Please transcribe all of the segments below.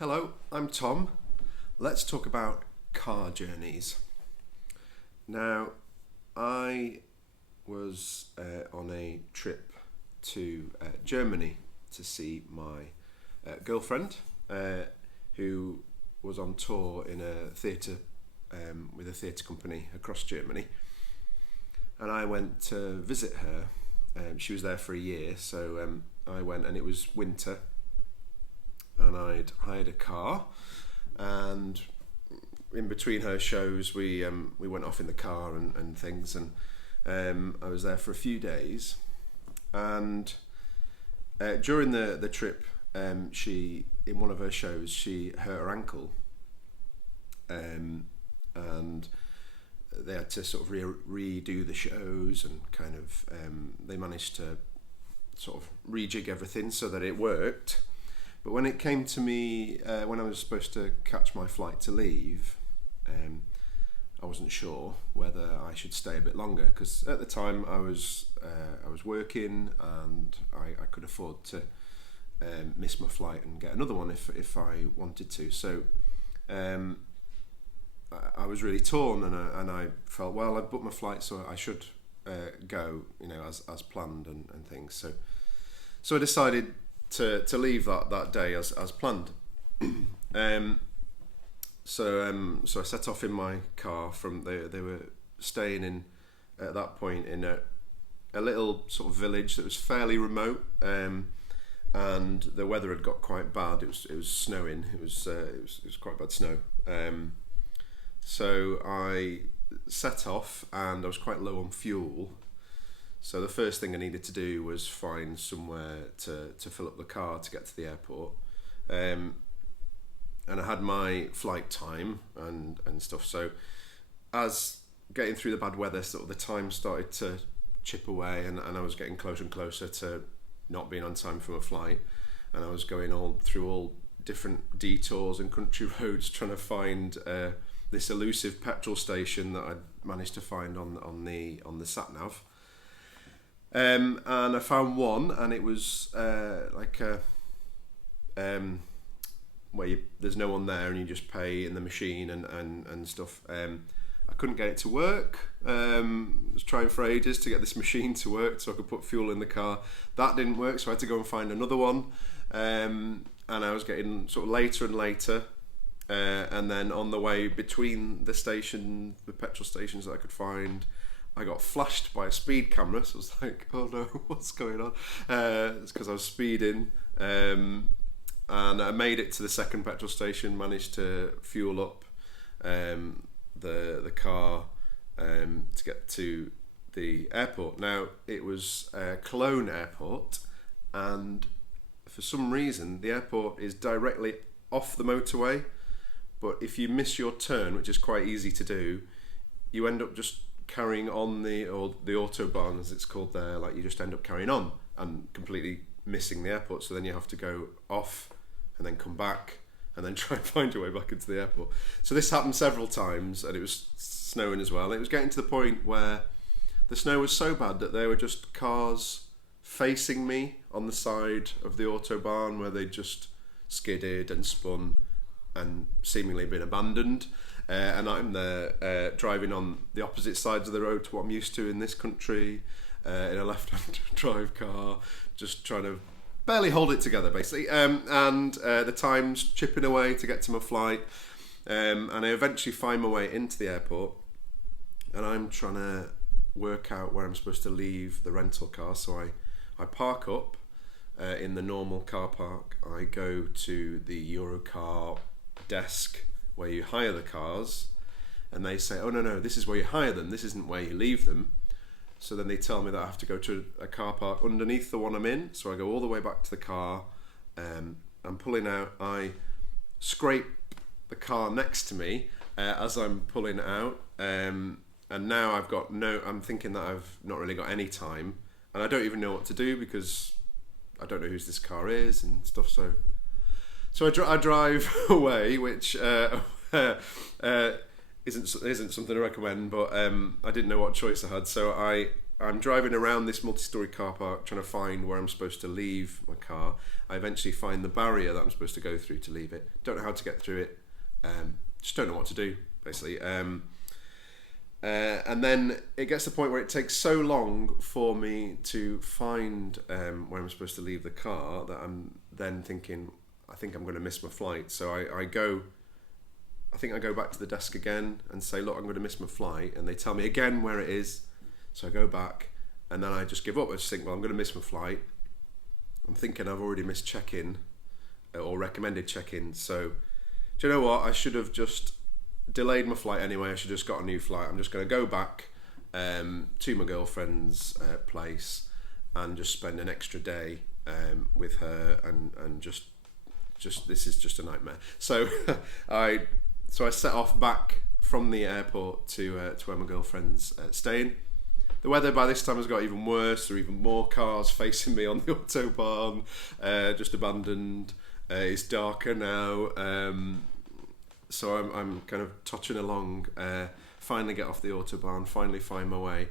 Hello, I'm Tom. Let's talk about car journeys. Now, I was on a trip to Germany to see my girlfriend, who was on tour in a theatre with a theatre company across Germany. And I went to visit her. She was there for a year, so I went, and it was winter. And I'd hired a car, and in between her shows we went off in the car and things, and I was there for a few days, and during the trip, she, in one of her shows, she hurt her ankle, and they had to sort of redo the shows, and kind of they managed to sort of rejig everything so that it worked. But when it came to me, when I was supposed to catch my flight to leave, I wasn't sure whether I should stay a bit longer, because at the time I was working, and I could afford to miss my flight and get another one if I wanted to. So I was really torn, and I felt, well, I've booked my flight, so I should go, as planned and things. So I decided to leave that day as planned. So I set off in my car from they were staying in at that point in a little sort of village that was fairly remote, and the weather had got quite bad. It was snowing. It was quite bad snow. So I set off, and I was quite low on fuel. So the first thing I needed to do was find somewhere to fill up the car to get to the airport. And I had my flight time and stuff. So as getting through the bad weather, sort of the time started to chip away, and I was getting closer and closer to not being on time for my flight. And I was going through all different detours and country roads trying to find this elusive petrol station that I'd managed to find on the sat nav. And I found one, and it was like a where there's no one there, and you just pay in the machine and stuff. I couldn't get it to work. I was trying for ages to get this machine to work so I could put fuel in the car. That didn't work, so I had to go and find another one. And I was getting sort of later and later. And then on the way between the petrol stations that I could find, I got flashed by a speed camera, so I was like, oh no, what's going on? It's because I was speeding, and I made it to the second petrol station, managed to fuel up the car to get to the airport. Now, it was Cologne Airport, and for some reason the airport is directly off the motorway, but if you miss your turn, which is quite easy to do, you end up just carrying on the autobahn, as it's called there. Like, you just end up carrying on and completely missing the airport, so then you have to go off and then come back and then try and find your way back into the airport. So this happened several times, and it was snowing as well, and it was getting to the point where the snow was so bad that there were just cars facing me on the side of the autobahn where they just skidded and spun and seemingly been abandoned. And I'm there driving on the opposite sides of the road to what I'm used to in this country, in a left-hand drive car, just trying to barely hold it together, basically. And the time's chipping away to get to my flight, and I eventually find my way into the airport, and I'm trying to work out where I'm supposed to leave the rental car. So I park up in the normal car park. I go to the Eurocar desk where you hire the cars, and they say, oh no, this is where you hire them, this isn't where you leave them. So then they tell me that I have to go to a car park underneath the one I'm in. So I go all the way back to the car, I'm pulling out, I scrape the car next to me as I'm pulling out, and now I'm thinking that I've not really got any time, and I don't even know what to do because I don't know whose this car is and stuff. So I drive away, which isn't something I recommend, but I didn't know what choice I had. So I I'm driving around this multi-storey car park trying to find where I'm supposed to leave my car. I eventually find the barrier that I'm supposed to go through to leave it. Don't know how to get through it. Just don't know what to do, basically. And then it gets to the point where it takes so long for me to find where I'm supposed to leave the car that I'm then thinking, I think I'm going to miss my flight. So I go back to the desk again and say, look, I'm going to miss my flight. And they tell me again where it is. So I go back and then I just give up. I just think, well, I'm going to miss my flight. I'm thinking I've already missed check-in or recommended check-in. So do you know what? I should have just delayed my flight anyway. I should have just got a new flight. I'm just going to go back to my girlfriend's place and just spend an extra day with her and just this is just a nightmare. So I set off back from the airport to where my girlfriend's staying. The weather by this time has got even worse. There are even more cars facing me on the autobahn, just abandoned. It's darker now, so I'm kind of touching along. Finally get off the autobahn. Finally find my way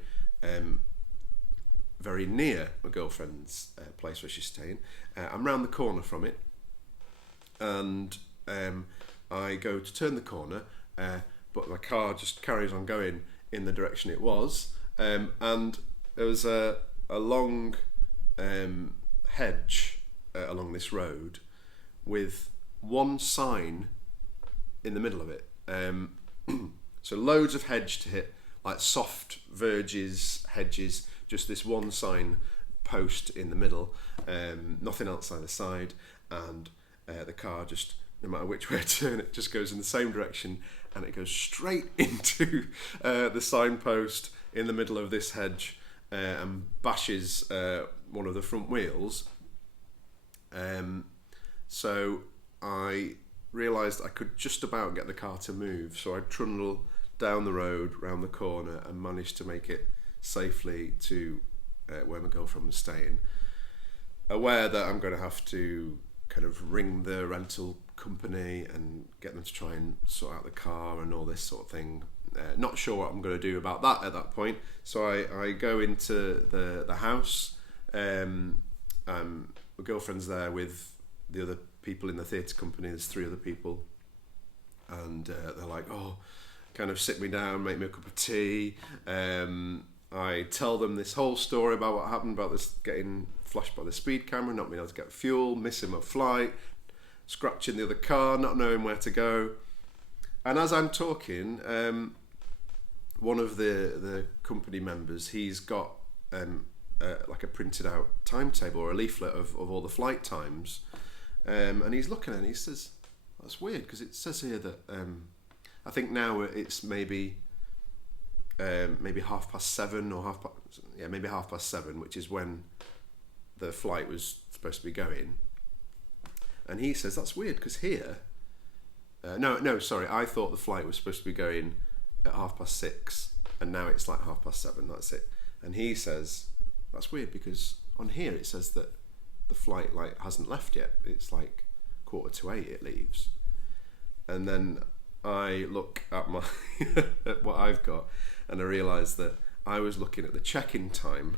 very near my girlfriend's place where she's staying. I'm round the corner from it, and I go to turn the corner, but my car just carries on going in the direction it was. And there was a long hedge along this road with one sign in the middle of it. So loads of hedge to hit, like soft verges, hedges, just this one sign post in the middle, nothing else either side, and the car just, no matter which way I turn, it just goes in the same direction, and it goes straight into the signpost in the middle of this hedge and bashes one of the front wheels. So I realised I could just about get the car to move, so I trundle down the road, round the corner, and managed to make it safely to where my girlfriend was staying, aware that I'm going to have to kind of ring the rental company and get them to try and sort out the car and all this sort of thing. Not sure what I'm going to do about that at that point, so I go into the house. My girlfriend's there with the other people in the theatre company. There's 3 other people, and they're like, oh, kind of sit me down, make me a cup of tea. I tell them this whole story about what happened, about this getting flashed by the speed camera, not being able to get fuel, missing my flight, scratching the other car, not knowing where to go. And as I'm talking, one of the company members, he's got like a printed out timetable or a leaflet of all the flight times, and he's looking at it and he says, that's weird, because it says here that I think now it's maybe 7:30 or maybe 7:30, which is when the flight was supposed to be going. And he says, that's weird, because here sorry, I thought the flight was supposed to be going at 6:30, and now it's like 7:30. That's it. And he says, that's weird, because on here it says that the flight hasn't left yet. It's like 7:45 it leaves. And then I look at my at what I've got, and I realise that I was looking at the check-in time,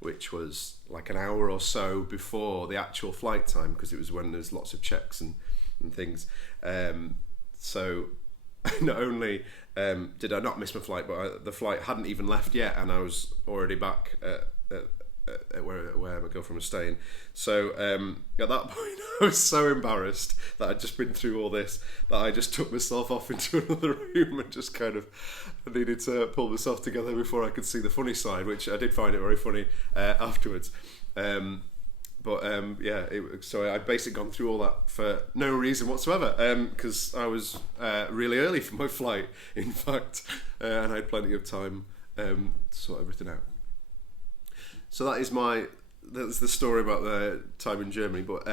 which was like an hour or so before the actual flight time, because it was when there's lots of checks and things. So not only did I not miss my flight, but the flight hadn't even left yet, and I was already back at where my girlfriend was staying. So at that point I was so embarrassed that I'd just been through all this that I just took myself off into another room and just kind of needed to pull myself together before I could see the funny side, which I did find it very funny afterwards. So I'd basically gone through all that for no reason whatsoever, because I was really early for my flight, in fact, and I had plenty of time to sort everything out. So that's the story about the time in Germany. But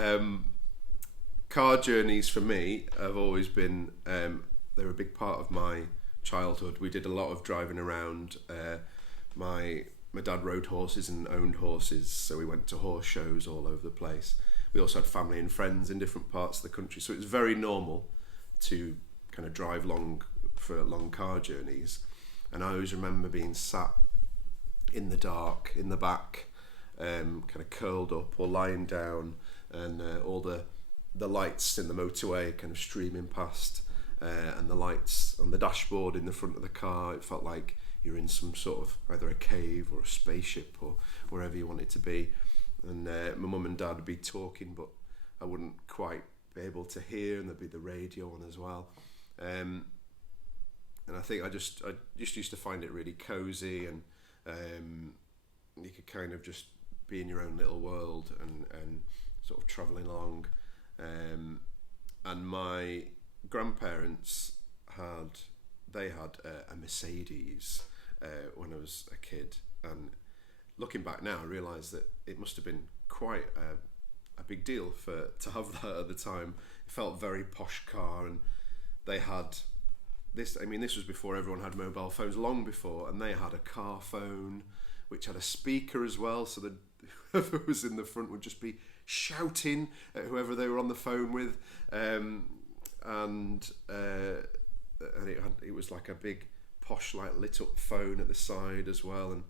car journeys for me have always been, they're a big part of my childhood. We did a lot of driving around. My dad rode horses and owned horses, so we went to horse shows all over the place. We also had family and friends in different parts of the country, so it was very normal to kind of drive for long car journeys. And I always remember being sat in the dark, in the back, kind of curled up or lying down, and all the lights in the motorway kind of streaming past, and the lights on the dashboard in the front of the car. It felt like you're in some sort of either a cave or a spaceship or wherever you want it to be. And my mum and dad would be talking, but I wouldn't quite be able to hear, and there'd be the radio on as well. And I think I just used to find it really cozy, and you could kind of just be in your own little world and sort of travelling along. And my grandparents had a Mercedes when I was a kid, and looking back now I realise that it must have been quite a big deal to have that at the time. It felt a very posh car, and they had this, I mean, this was before everyone had mobile phones, long before, and they had a car phone which had a speaker as well, so that whoever was in the front would just be shouting at whoever they were on the phone with, and it was like a big posh, like, lit up phone at the side as well, and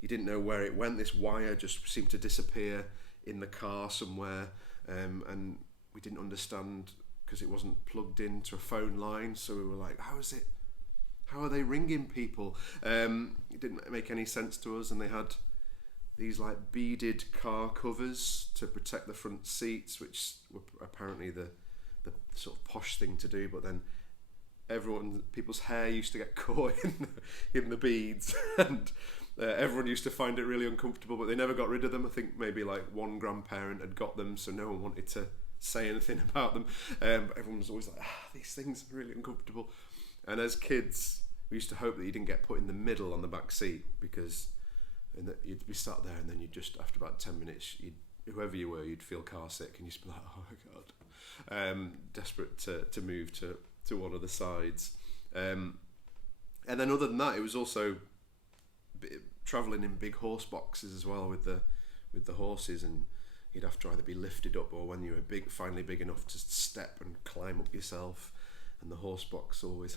you didn't know where it went. This wire just seemed to disappear in the car somewhere, and we didn't understand because it wasn't plugged into a phone line, so we were like, how are they ringing people? It didn't make any sense to us, and they had these like beaded car covers to protect the front seats, which were apparently the sort of posh thing to do, but then people's hair used to get caught in the beads, and everyone used to find it really uncomfortable, but they never got rid of them. I think maybe like one grandparent had got them, so no one wanted to say anything about them, but everyone was always like, these things are really uncomfortable. And as kids, we used to hope that you didn't get put in the middle on the back seat, because you'd be sat there, and then you'd just, after about 10 minutes, whoever you were, you'd feel car sick, and you'd just be like, oh my God, desperate to move to one of the sides. And then other than that, it was also travelling in big horse boxes as well with the horses, and you'd have to either be lifted up, or when you were finally big enough to step and climb up yourself. And the horse box always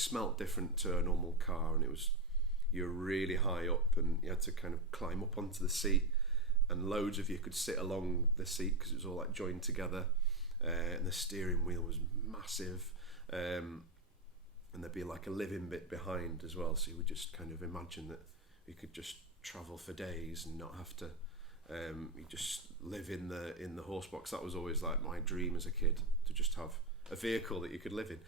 smelt different to a normal car, and you were really high up, and you had to kind of climb up onto the seat, and loads of you could sit along the seat because it was all like joined together, and the steering wheel was massive, and there'd be like a living bit behind as well, so you would just kind of imagine that you could just travel for days and not have to you just live in the horse box. That was always like my dream as a kid, to just have a vehicle that you could live in,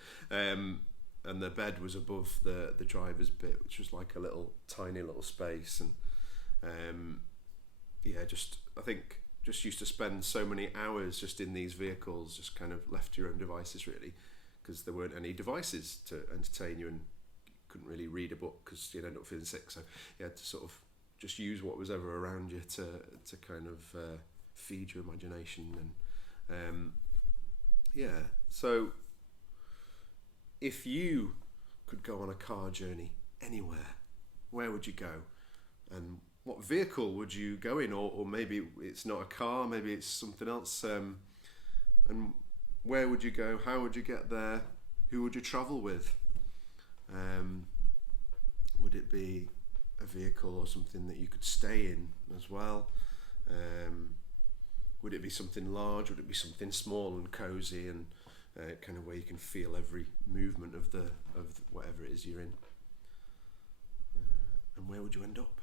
and the bed was above the driver's bit, which was like a tiny little space, and I think just used to spend so many hours just in these vehicles, just kind of left to your own devices really, because there weren't any devices to entertain you, and you couldn't really read a book because you'd end up feeling sick, so you had to sort of just use what was ever around you to kind of feed your imagination. And so if you could go on a car journey anywhere, where would you go, and what vehicle would you go in, or maybe it's not a car, maybe it's something else, and where would you go, how would you get there, who would you travel with? Would it be a vehicle or something that you could stay in as well? Would it be something large? Would it be something small and cozy, and kind of where you can feel every movement of whatever it is you're in? And where would you end up?